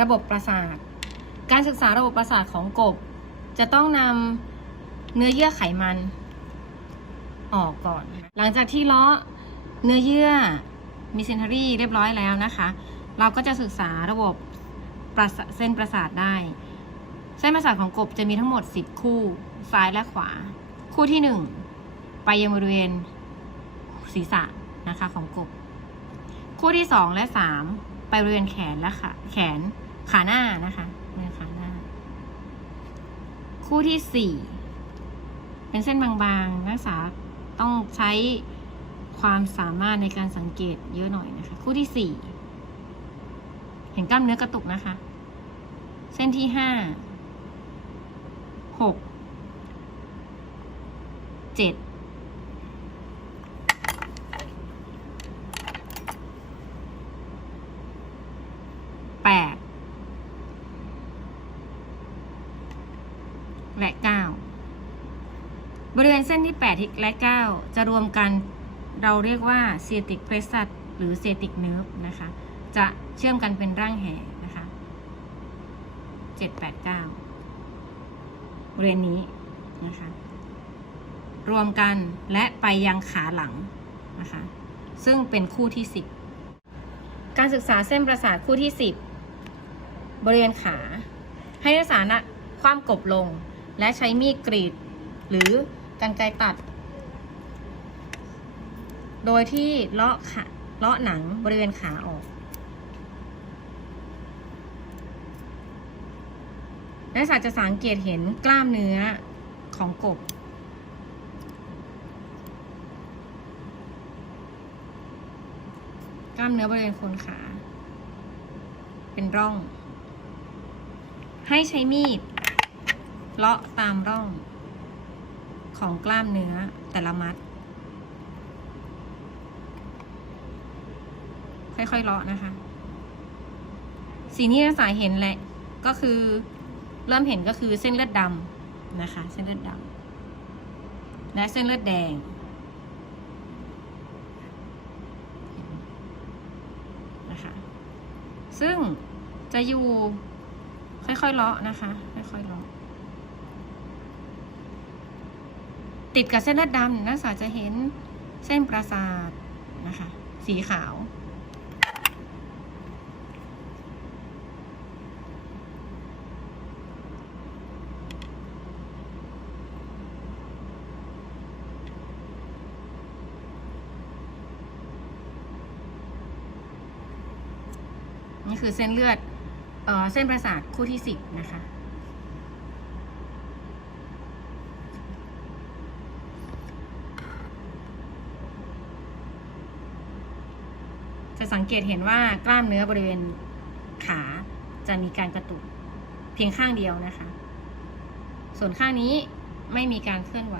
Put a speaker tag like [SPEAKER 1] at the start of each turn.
[SPEAKER 1] ระบบประสาท การศึกษาระบบประสาทของกบ จะต้องนำเนื้อเยื่อไขมันออกก่อน หลังจากที่เลาะเนื้อเยื่อมิเซนทารีเรียบร้อยแล้วนะคะ เราก็จะศึกษาระบบประเส้นประสาทได้ เส้นประสาทของกบจะมีทั้งหมด 10 คู่ ซ้ายและขวา คู่ที่ 1 ไปยังบริเวณศีรษะนะคะของกบ คู่ที่ 2 และ 3 ไปบริเวณแขนและขาแขน ขาหน้านะคะบริเวณขาหน้า คู่ที่4เป็นเส้นบางๆ นักศึกษาต้องใช้ความสามารถในการสังเกตเยอะหน่อยนะคะ คู่ที่4เห็นกล้ามเนื้อกระตุกนะคะ เส้นที่ห้าหกเจ็ด แปด และเก้าบริเวณเส้นที่ 8 และ 9 จะรวมกันเราเรียกว่า c e t i c plexus หรือ c e t i c nerve นะคะ จะเชื่อมกันเป็นร่างแห่นะคะ 7 8 9 บริเวณนี้นะคะ รวมกันและไปยังขาหลังนะคะ ซึ่งเป็นคู่ที่ 10 การศึกษาเส้นประสาทคู่ที่ 10 บริเวณขา ให้นักศึกษานะคว่ำกบลง และใช้มีดกรีด หรือกันไกรตัด โดยที่เลาะขาเลาะหนังบริเวณขาออก นักศึกษาจะสังเกตเห็นกล้ามเนื้อของกบกล้ามเนื้อบริเวณโคนขา เป็นร่อง ให้ใช้มีด เลาะตามร่องของกล้ามเนื้อแต่ละมัด ค่อยๆเลาะนะคะสิ่งที่นักศึกษาเห็นแหละก็คือเริ่มเห็นก็คือเส้นเลือดดำนะคะ เส้นเลือดดำและเส้นเลือดแดงนะคะซึ่งจะอยู่ค่อยๆเลาะนะคะ ค่อยๆเลาะ ติดกับเส้นเลือดดำนักศึกษาจะเห็นเส้นประสาทนะคะ สีขาว นี่คือเส้นเลือดเออเส้นประสาทคู่ที่สิบนะคะ สังเกตเห็นว่ากล้ามเนื้อบริเวณขาจะมีการกระตุกเพียงข้างเดียวนะคะ ส่วนข้างนี้ไม่มีการเคลื่อนไหว